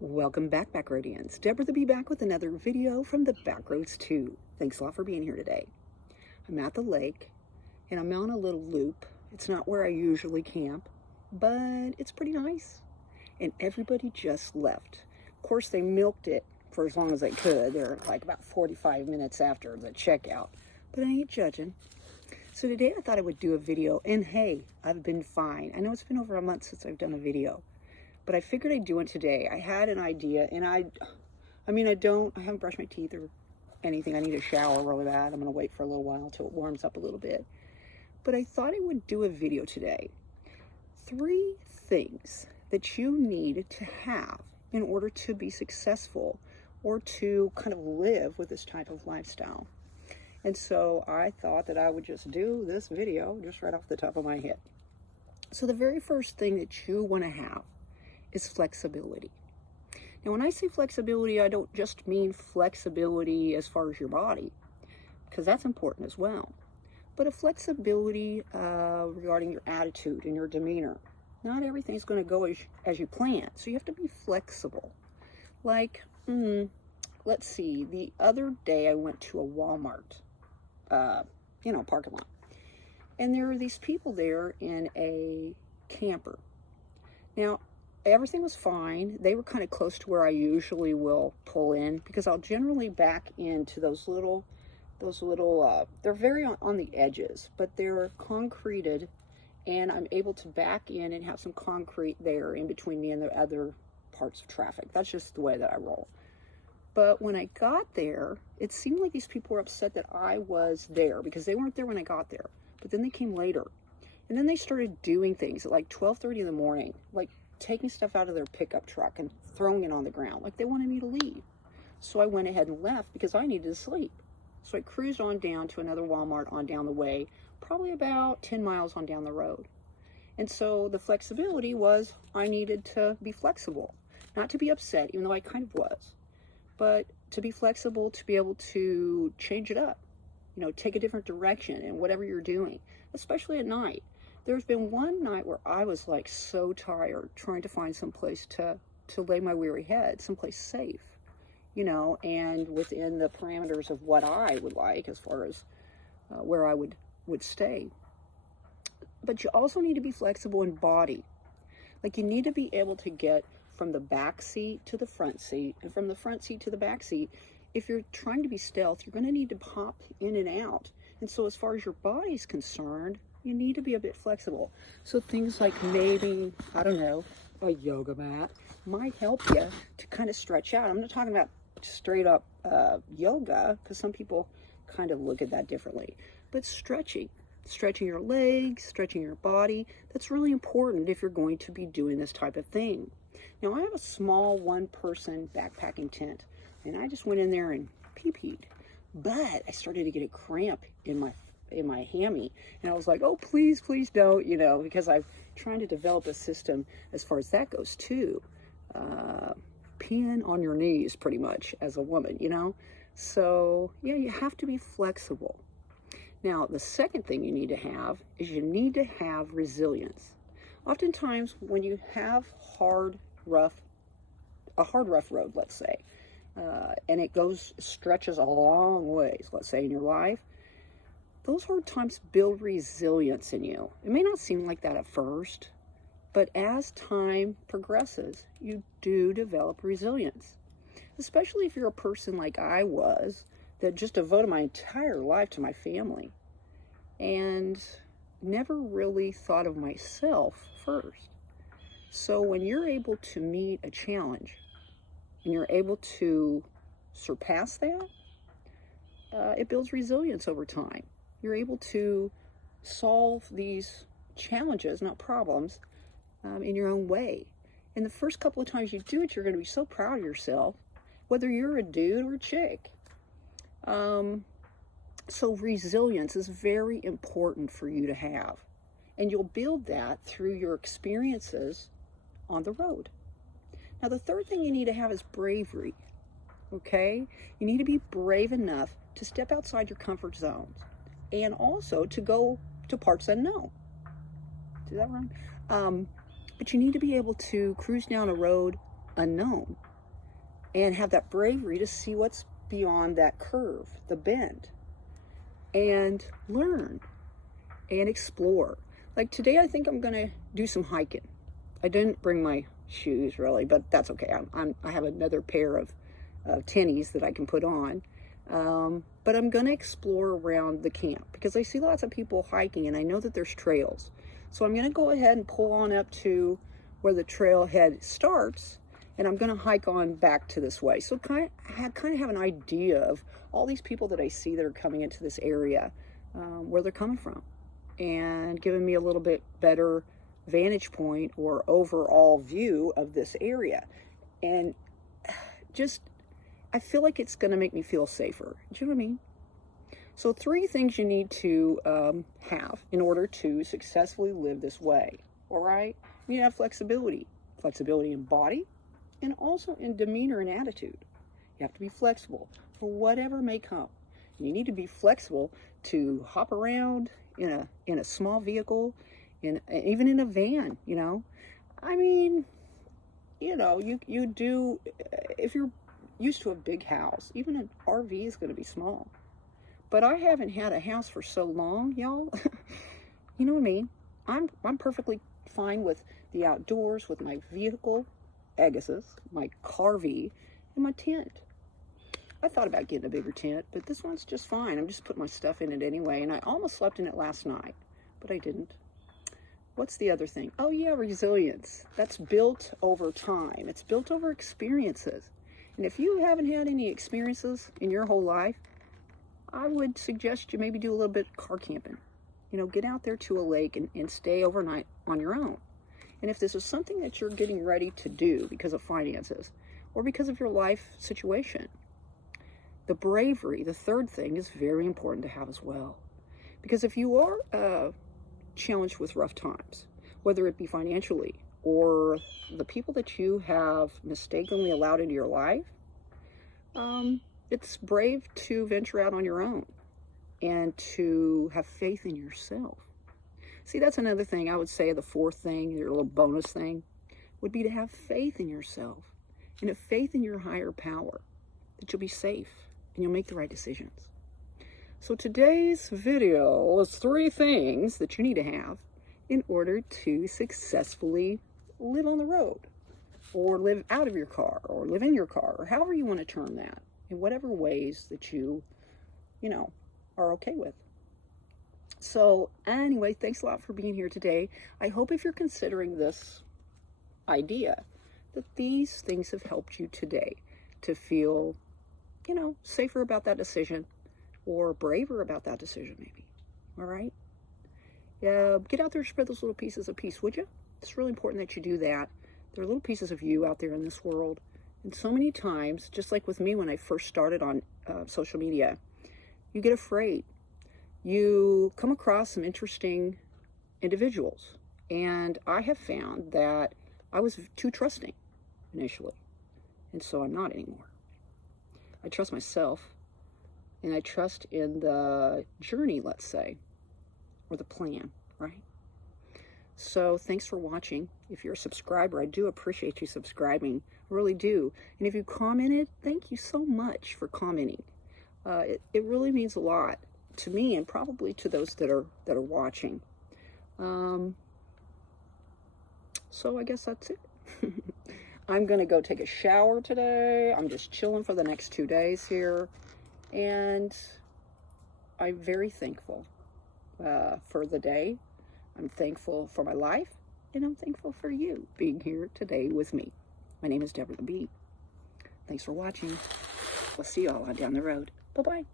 Welcome back, Backroadians. Deborah the Bee back with another video from the Backroads 2. Thanks a lot for being here today. I'm at the lake, and I'm on a little loop. It's not where I usually camp, but it's pretty nice. And everybody just left. Of course, they milked it for as long as they could. They're like about 45 minutes after the checkout, but I ain't judging. So today I thought I would do a video, and hey, I've been fine. I know it's been over a month since I've done a video, but I figured I'd do it today. I had an idea, and I haven't brushed my teeth or anything. I need a shower really bad. I'm gonna wait for a little while till it warms up a little bit. But I thought I would do a video today. 3 things that you need to have in order to be successful or to kind of live with this type of lifestyle. And so I thought that I would just do this video just right off the top of my head. So the very first thing that you want to have is flexibility. Now, when I say flexibility, I don't just mean flexibility as far as your body, because that's important as well, but a flexibility regarding your attitude and your demeanor. Not everything's going to go as you plan, so you have to be flexible. Like, let's see, the other day I went to a Walmart, parking lot, and there were these people there in a camper. Now, everything was fine. They were kind of close to where I usually will pull in, because I'll generally back into those little, they're very on the edges, but they're concreted, and I'm able to back in and have some concrete there in between me and the other parts of traffic. That's just the way that I roll. But when I got there, it seemed like these people were upset that I was there, because they weren't there when I got there, but then they came later. And then they started doing things at like 12:30 in the morning, like taking stuff out of their pickup truck and throwing it on the ground, like they wanted me to leave. So I went ahead and left because I needed to sleep. So I cruised on down to another Walmart on down the way, probably about 10 miles on down the road. And so the flexibility was I needed to be flexible, not to be upset, even though I kind of was, but to be flexible, to be able to change it up, take a different direction in whatever you're doing, especially at night. There's been one night where I was like so tired trying to find some place to lay my weary head, someplace safe, and within the parameters of what I would like as far as where I would stay. But you also need to be flexible in body. Like, you need to be able to get from the back seat to the front seat, and from the front seat to the back seat. If you're trying to be stealth, you're going to need to pop in and out. And so as far as your body's concerned, you need to be a bit flexible. So things like maybe, I don't know, a yoga mat might help you to kind of stretch out. I'm not talking about straight up yoga, because some people kind of look at that differently. But stretching your legs, stretching your body, that's really important if you're going to be doing this type of thing. Now, I have a small one-person backpacking tent, and I just went in there and pee-peed. But I started to get a cramp in my hammy, and I was like, oh, please don't, because I'm trying to develop a system as far as that goes too. Peeing on your knees pretty much as a woman, so yeah, you have to be flexible. Now, the second thing you need to have is you need to have resilience. Oftentimes when you have a hard rough road, let's say, and it stretches a long ways, let's say, in your life, those hard times build resilience in you. It may not seem like that at first, but as time progresses, you do develop resilience. Especially if you're a person like I was, that just devoted my entire life to my family and never really thought of myself first. So when you're able to meet a challenge and you're able to surpass that, it builds resilience over time. You're able to solve these challenges, not problems, in your own way. And the first couple of times you do it, you're going to be so proud of yourself, whether you're a dude or a chick. So resilience is very important for you to have. And you'll build that through your experiences on the road. Now, the third thing you need to have is bravery. Okay? You need to be brave enough to step outside your comfort zones, and also to go to parts unknown. Did that rhyme? But you need to be able to cruise down a road unknown and have that bravery to see what's beyond that curve, the bend, and learn and explore. Like today, I think I'm going to do some hiking. I didn't bring my shoes really, but that's okay. I have another pair of tennies that I can put on. But I'm going to explore around the camp because I see lots of people hiking and I know that there's trails. So I'm going to go ahead and pull on up to where the trailhead starts, and I'm going to hike on back to this way. So kind of have an idea of all these people that I see that are coming into this area, where they're coming from, and giving me a little bit better vantage point or overall view of this area. And just, I feel like it's going to make me feel safer. Do you know what I mean? So 3 things you need to have in order to successfully live this way. All right? You need to have flexibility. Flexibility in body and also in demeanor and attitude. You have to be flexible for whatever may come. You need to be flexible to hop around in a small vehicle, even in a van, you know. I mean, you know, you do, if you're used to a big house, even an RV is going to be small. But I haven't had a house for so long, y'all. You know what I mean? I'm perfectly fine with the outdoors, with my vehicle, Pegasus, my Carvey, and my tent. I thought about getting a bigger tent, but this one's just fine. I'm just putting my stuff in it anyway, and I almost slept in it last night, but I didn't. What's the other thing? Oh yeah, resilience. That's built over time. It's built over experiences. And if you haven't had any experiences in your whole life, I would suggest you maybe do a little bit of car camping. You know, get out there to a lake and stay overnight on your own. And if this is something that you're getting ready to do because of finances or because of your life situation, the bravery, the third thing, is very important to have as well. Because if you are challenged with rough times, whether it be financially or the people that you have mistakenly allowed into your life, it's brave to venture out on your own and to have faith in yourself. See, that's another thing I would say. The fourth thing, your little bonus thing, would be to have faith in yourself and have faith in your higher power, that you'll be safe and you'll make the right decisions. So today's video is 3 things that you need to have in order to successfully live on the road, or live out of your car, or live in your car, or however you want to term that, in whatever ways that you know, are okay with. So anyway, thanks a lot for being here today. I hope if you're considering this idea, that these things have helped you today to feel, you know, safer about that decision, or braver about that decision maybe. All right? Get out there and spread those little pieces of peace, would you? It's really important that you do that. There are little pieces of you out there in this world. And so many times, just like with me when I first started on social media, you get afraid. You come across some interesting individuals. And I have found that I was too trusting initially. And so I'm not anymore. I trust myself. And I trust in the journey, let's say, or the plan, right? So thanks for watching. If you're a subscriber, I do appreciate you subscribing. I really do. And if you commented, thank you so much for commenting. It really means a lot to me and probably to those that are watching. So I guess that's it. I'm going to go take a shower today. I'm just chilling for the next 2 days here. And I'm very thankful for the day. I'm thankful for my life. And I'm thankful for you being here today with me. My name is Deborah the Bee. Thanks for watching. We'll see you all on down the road. Bye-bye.